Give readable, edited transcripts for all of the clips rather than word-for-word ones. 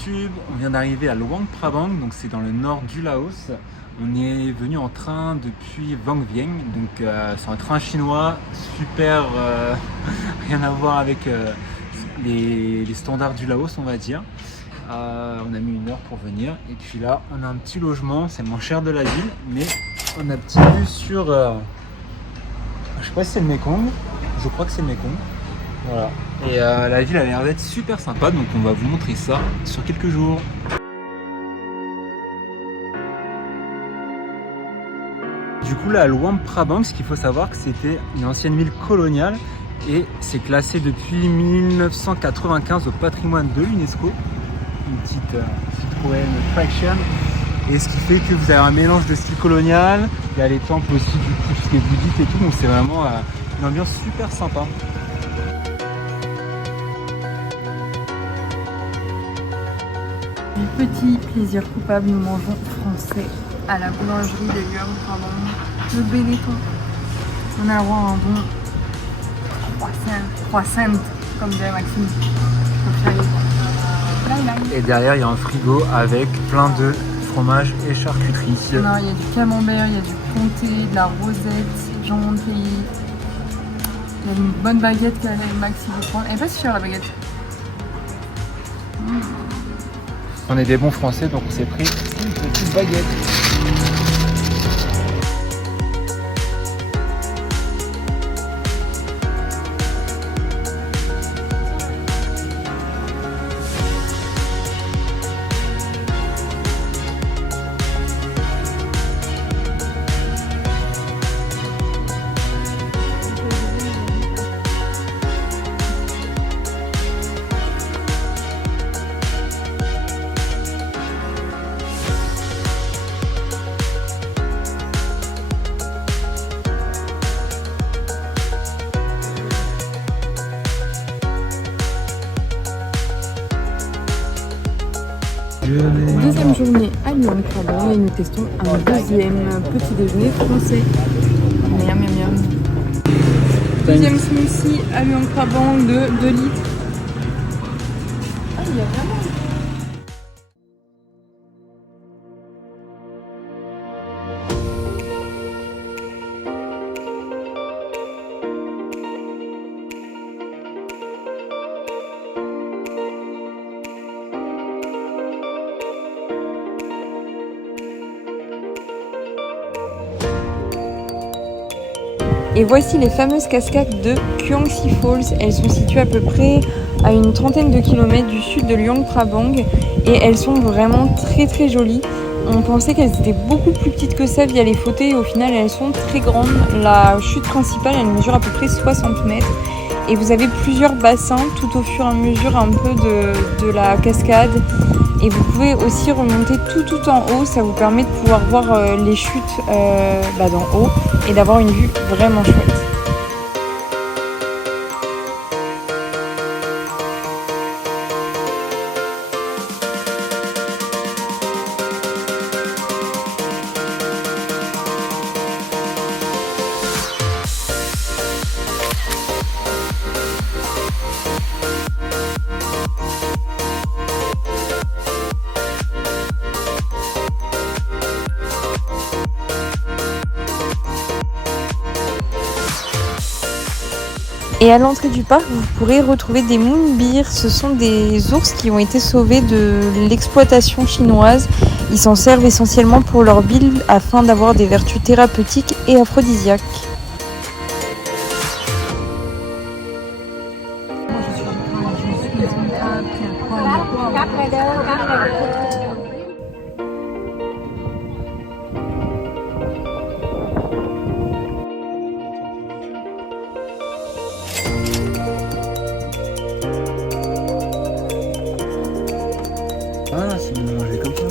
YouTube, on vient d'arriver à Luang Prabang, donc c'est dans le nord du Laos. On est venu en train depuis Vang Vieng, donc c'est un train chinois, super, rien à voir avec les standards du Laos, on va dire. On a mis 1 heure pour venir, et puis là on a un petit logement, c'est le moins cher de la ville, mais on a petit vue sur, je sais pas si c'est le Mekong, je crois que c'est le Mekong. Voilà. Et la ville a l'air d'être super sympa, donc on va vous montrer ça sur quelques jours. Du coup là à Luang Prabang, ce qu'il faut savoir que c'était une ancienne ville coloniale et c'est classé depuis 1995 au patrimoine de l'UNESCO. Une petite Citroën Traction. Et ce qui fait que vous avez un mélange de style colonial, il y a les temples aussi du coup, tout ce qui est bouddhique et tout, donc c'est vraiment une ambiance super sympa. Du petit plaisir coupable, nous mangeons français à la boulangerie de Luang Prabang. Le Benetton. On a droit à un bon 3 cents, comme dirait Maxime. Et derrière il y a un frigo avec plein de fromage et charcuterie. Non, il y a du camembert, il y a du comté, de la rosette, jambon de pays. Il y a une bonne baguette qu'avait Maxime veut prendre. Elle est pas si chère la baguette. On est des bons français, donc on s'est pris une petite baguette. Deuxième journée à Luang Prabang et nous testons un deuxième petit déjeuner français. Miam miam miam. Deuxième smoothie à Luang Prabang de 2 litres. Ah, il y a vraiment... Et voici les fameuses cascades de Kyongsi Falls. Elles sont situées à peu près à une trentaine de kilomètres du sud de Luang Prabang et elles sont vraiment très très jolies. On pensait qu'elles étaient beaucoup plus petites que ça via les photos et au final elles sont très grandes. La chute principale elle mesure à peu près 60 mètres et vous avez plusieurs bassins tout au fur et à mesure un peu de la cascade. Et vous pouvez aussi remonter tout en haut, ça vous permet de pouvoir voir les chutes d'en haut et d'avoir une vue vraiment chouette. Et à l'entrée du parc, vous pourrez retrouver des moonbears. Ce sont des ours qui ont été sauvés de l'exploitation chinoise. Ils s'en servent essentiellement pour leur bile afin d'avoir des vertus thérapeutiques et aphrodisiaques. Ah, c'est de manger comme ça.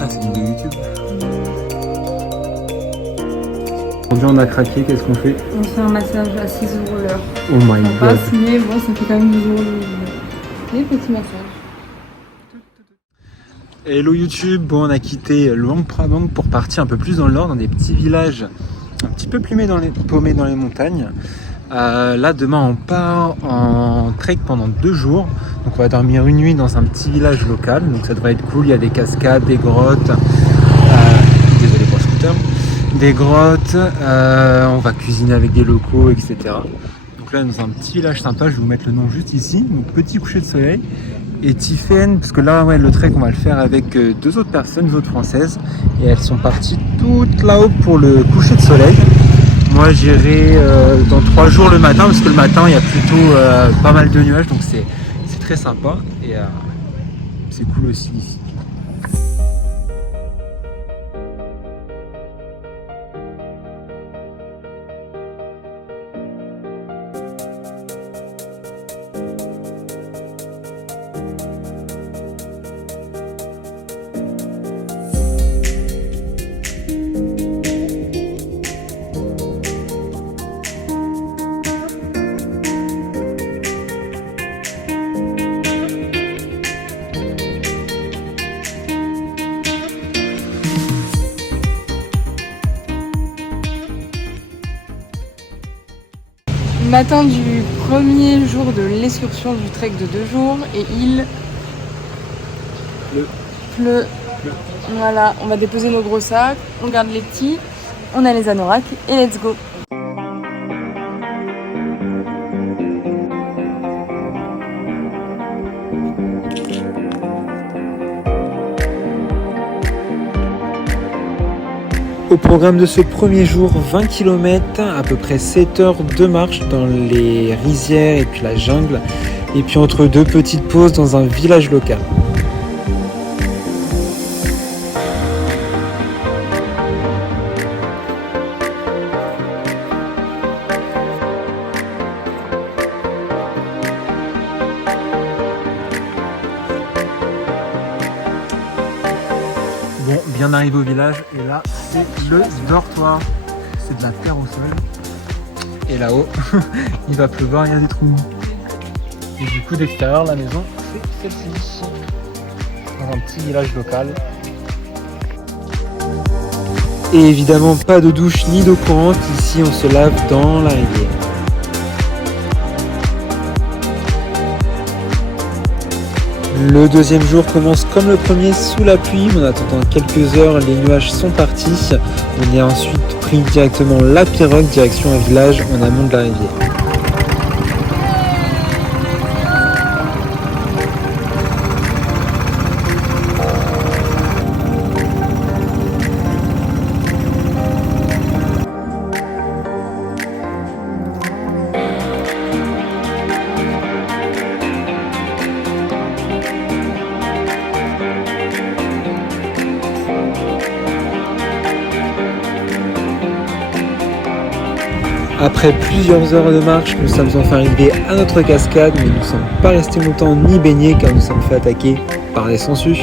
Ah, c'est une vidéo YouTube. Aujourd'hui, on a craqué, qu'est-ce qu'on fait? On fait un massage à 6 € l'heure. Oh my On god. passe, mais bon, ça fait quand même 12 € les petits massages. Hello YouTube, bon on a quitté Luang Prabang pour partir un peu plus dans le nord, dans des petits villages un petit peu paumés dans les montagnes. Là demain on part en trek pendant 2 jours, Donc on va dormir une nuit dans un petit village local, donc ça devrait être cool. Il y a des cascades, des grottes, désolé pour le scooter, des grottes, on va cuisiner avec des locaux, etc. Donc là, dans un petit village sympa, je vais vous mettre le nom juste ici. Donc petit coucher de soleil. Et Tiffaine, parce que là, ouais, le trek, on va le faire avec deux autres personnes, deux autres françaises, et elles sont parties toutes là-haut pour le coucher de soleil. Moi, j'irai dans 3 jours le matin, parce que le matin, il y a plutôt pas mal de nuages, donc c'est très sympa, et c'est cool aussi ici. Matin du premier jour de l'excursion du trek de 2 jours et il pleut. Voilà, on va déposer nos gros sacs, on garde les petits, on a les anoraks et let's go. Au programme de ce premier jour, 20 km, à peu près 7 heures de marche dans les rizières et puis la jungle, et puis entre 2 petites pauses dans un village local. Bon, bien arrivé au village, et là c'est le dortoir. C'est de la terre au sol. Et là-haut, il va pleuvoir, il y a des trous. Et du coup, d'extérieur, la maison, c'est celle-ci. Dans un petit village local. Et évidemment, pas de douche ni d'eau courante. Ici, on se lave dans la rivière. Le deuxième jour commence comme le premier sous la pluie, mais en attendant quelques heures, les nuages sont partis. On a ensuite pris directement la pirogue, direction un village en amont de la rivière. Après plusieurs heures de marche, nous sommes enfin arrivés à notre cascade, mais nous ne sommes pas restés longtemps ni baignés car nous sommes fait attaquer par des sangsues.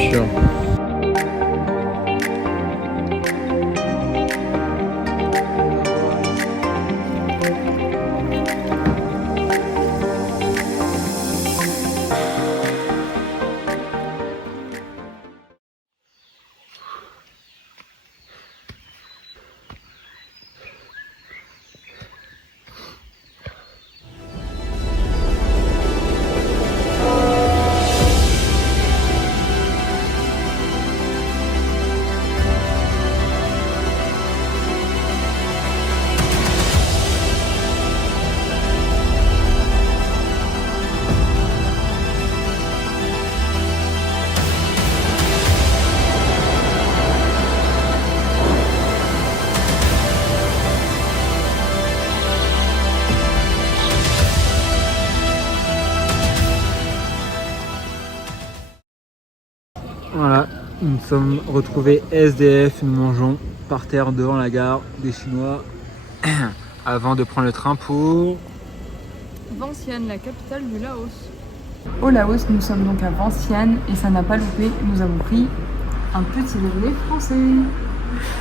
Voilà, nous nous sommes retrouvés SDF, nous mangeons par terre devant la gare des Chinois avant de prendre le train pour Vientiane, la capitale du Laos. Au Laos, nous sommes donc à Vientiane et ça n'a pas loupé, nous avons pris un petit déjeuner français.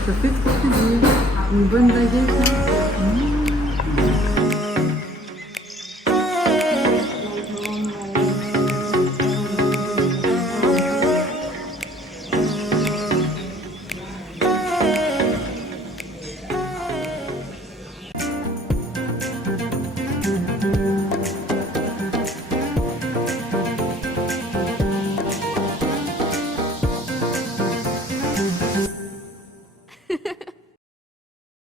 Ça fait très plaisir. Une bonne baguette.